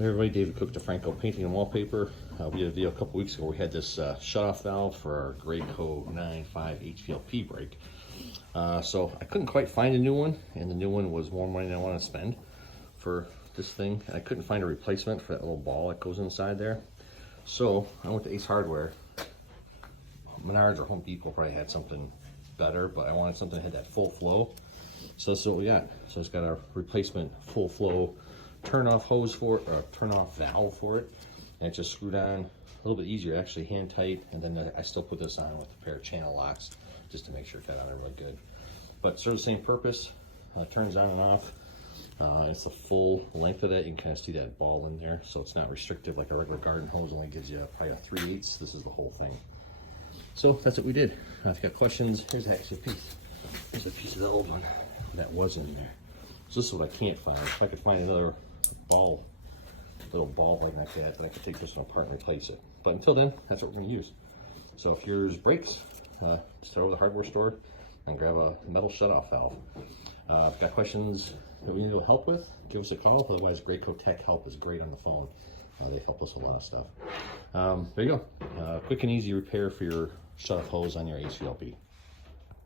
Hey everybody, David Cook DeFranco Painting and Wallpaper. We did a video a couple weeks ago. We had this shutoff valve for our Graco 9.5 hvlp brake. So I couldn't quite find a new one, and the new one was more money than I wanted to spend for this thing. I couldn't find a replacement for that little ball that goes inside there. So I went to Ace Hardware. Menards or Home Depot probably had something better, but I wanted something that had that full flow. So that's what we got. So it's got a replacement full flow turn off hose for it, or turn off valve for it, and it's just screwed on a little bit easier, actually hand tight. And then I still put this on with a pair of channel locks just to make sure it got on there really good. But it serves the same purpose. Turns on and off. It's the full length of that. You can kind of see that ball in there, so it's not restrictive like a regular garden hose. Only gives you probably a 3/8. This is the whole thing. So that's what we did. If you got questions, here's actually a piece. Here's a piece of the old one that was in there. So this is what I can't find. If I could find another ball, little ball like that, then I could take this one apart and replace it. But until then, that's what we're gonna use. So if yours breaks, just head over to the hardware store and grab a metal shutoff valve. If you got questions that we need to help with, give us a call. Otherwise, Graco Tech Help is great on the phone. They help us a lot of stuff. There you go. Quick and easy repair for your shutoff hose on your HVLP.